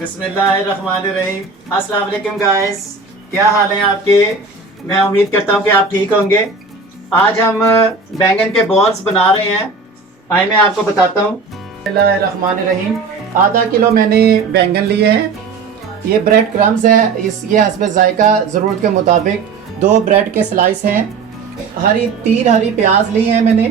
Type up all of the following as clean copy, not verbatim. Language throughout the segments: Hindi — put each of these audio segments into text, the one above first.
बिस्मिल्लाहिर्रहमानिर्रहीम। अस्सलाम वालेकुम गाइस, क्या हाल है आपके। मैं उम्मीद करता हूँ कि आप ठीक होंगे। आज हम बैंगन के बॉल्स बना रहे हैं। आइए मैं आपको बताता हूँ। बिस्मिल्लाहिर्रहमानिर्रहीम। आधा किलो मैंने बैंगन लिए हैं। ये ब्रेड क्रम्स है, ये हस्बे जायका ज़रूरत के मुताबिक 2 ब्रेड के स्लाइस हैं। 3 हरी प्याज ली हैं मैंने।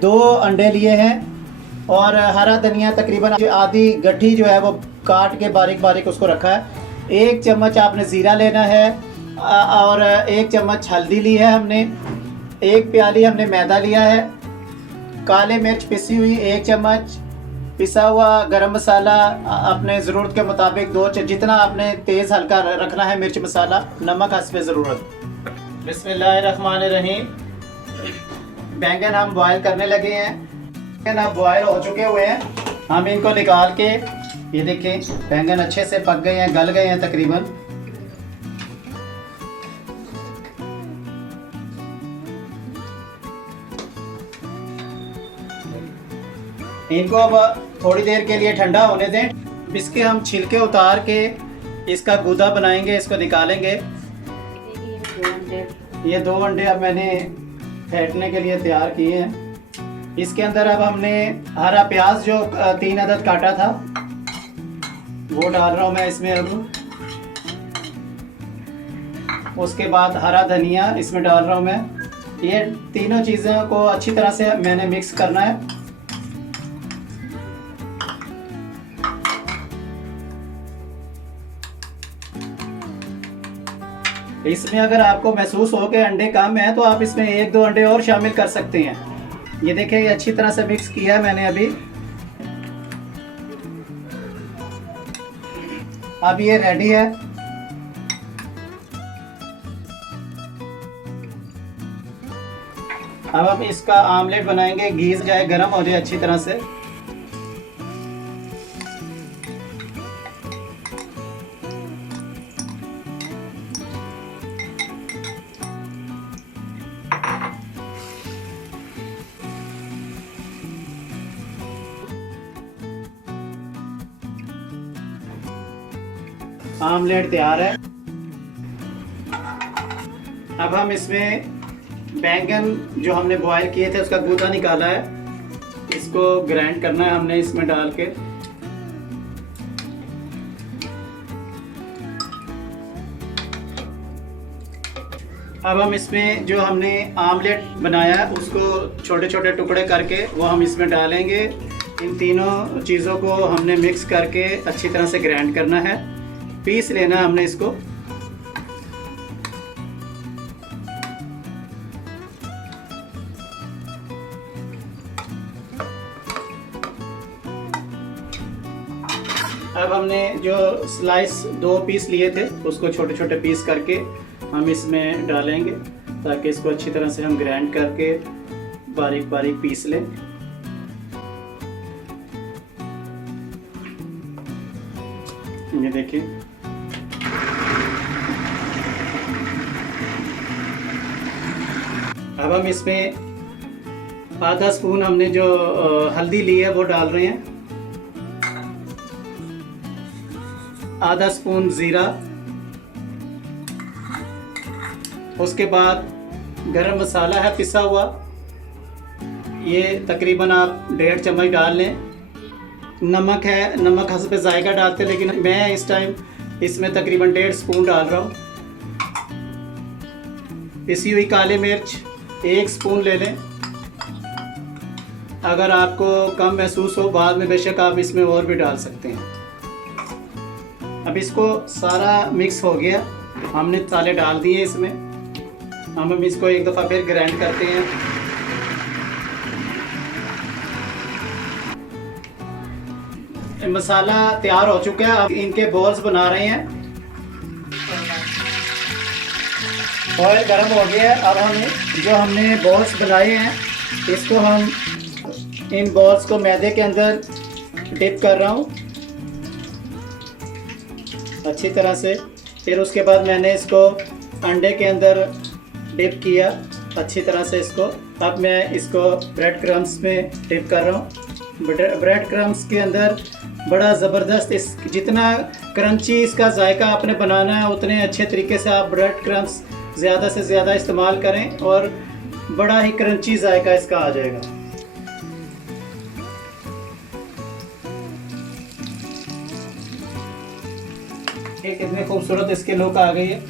2 अंडे लिए हैं और हरा धनिया तकरीबन आधी गड्ढी जो है वो काट के बारीक बारीक उसको रखा है। 1 चम्मच आपने ज़ीरा लेना है और 1 चम्मच हल्दी ली है हमने। 1 प्याली हमने मैदा लिया है। काले मिर्च पिसी हुई 1 चम्मच। पिसा हुआ गरम मसाला अपने ज़रूरत के मुताबिक 2 जितना आपने तेज़ हल्का रखना है मिर्च मसाला। नमक हस्बे ज़रूरत। बिस्मिल्लाहिर्रहमानिर्रहीम। बैंगन हम बॉयल करने लगे हैं। बैंगन अब बॉयल हो चुके हुए हैं। हम इनको निकाल के, ये देखें बैंगन अच्छे से पक गए हैं, गल गए हैं तकरीबन। इनको अब थोड़ी देर के लिए ठंडा होने दें। इसके हम छिलके उतार के इसका गूदा बनाएंगे, इसको निकालेंगे। ये 2 अंडे अब मैंने फेंटने के लिए तैयार किए हैं। इसके अंदर अब हमने हरा प्याज जो 3 अदद काटा था वो डाल रहा हूँ मैं इसमें अब। उसके बाद हरा धनिया इसमें डाल रहा हूँ मैं। ये तीनों चीज़ों को अच्छी तरह से मैंने मिक्स करना है। इसमें अगर आपको महसूस हो कि अंडे कम है तो आप इसमें 1-2 अंडे और शामिल कर सकते हैं। ये देखिए ये अच्छी तरह से मिक्स किया है मैंने अभी। अब ये रेडी है। अब हम इसका आमलेट बनाएंगे। घी जाए गर्म हो जाए अच्छी तरह से। आमलेट तैयार है। अब हम इसमें बैंगन जो हमने बॉयल किए थे उसका गूदा निकाला है, इसको ग्राइंड करना है हमने इसमें डाल के। अब हम इसमें जो हमने आमलेट बनाया है उसको छोटे छोटे टुकड़े करके वो हम इसमें डालेंगे। इन तीनों चीज़ों को हमने मिक्स करके अच्छी तरह से ग्राइंड करना है, पीस लेना है हमने इसको। अब हमने जो स्लाइस 2 पीस लिए थे उसको छोटे छोटे पीस करके हम इसमें डालेंगे ताकि इसको अच्छी तरह से हम ग्राइंड करके बारीक बारीक पीस लें। ये देखिए अब हम इसमें आधा स्पून हमने जो हल्दी ली है वो डाल रहे हैं। आधा स्पून ज़ीरा। उसके बाद गरम मसाला है पिसा हुआ, ये तकरीबन आप 1.5 चम्मच डाल लें। नमक है, नमक हस्बे जायका डालते, लेकिन मैं इस टाइम इसमें तकरीबन 1.5 स्पून डाल रहा हूँ। पिसी हुई काली मिर्च 1 स्पून ले लें। अगर आपको कम महसूस हो बाद में बेशक आप इसमें और भी डाल सकते हैं। अब इसको सारा मिक्स हो गया, हमने मसाले डाल दिए इसमें। हम इसको एक दफ़ा फिर ग्राइंड करते हैं। मसाला तैयार हो चुका है। अब इनके बॉल्स बना रहे हैं। ऑयल गर्म हो गया है। अब हम जो हमने बॉल्स बनाए हैं इसको हम इन बॉल्स को मैदे के अंदर डिप कर रहा हूँ अच्छी तरह से। फिर उसके बाद मैंने इसको अंडे के अंदर डिप किया अच्छी तरह से इसको। अब मैं इसको ब्रेड क्रम्स में डिप कर रहा हूँ। ब्रेड क्रम्स के अंदर बड़ा ज़बरदस्त, इस जितना क्रंची इसका जायका आपने बनाना है उतने अच्छे तरीके से आप ब्रेड क्रम्स ज़्यादा से ज़्यादा इस्तेमाल करें और बड़ा ही क्रंची जायका इसका आ जाएगा। ये कितने खूबसूरत इसके लुक आ गई है।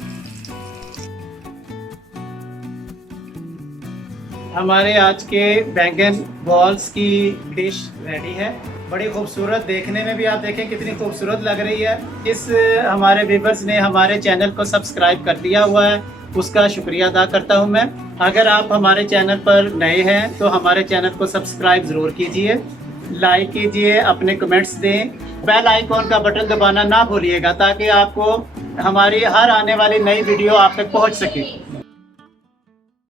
हमारे आज के बैंगन बॉल्स की डिश रेडी है। बड़ी खूबसूरत, देखने में भी आप देखें कितनी खूबसूरत लग रही है। इस हमारे व्यूवर्स ने हमारे चैनल को सब्सक्राइब कर दिया हुआ है, उसका शुक्रिया अदा करता हूं मैं। अगर आप हमारे चैनल पर नए हैं तो हमारे चैनल को सब्सक्राइब ज़रूर कीजिए, लाइक कीजिए, अपने कमेंट्स दें, बेल आइकॉन का बटन दबाना ना भूलिएगा ताकि आपको हमारी हर आने वाली नई वीडियो आप तक पहुंच सके।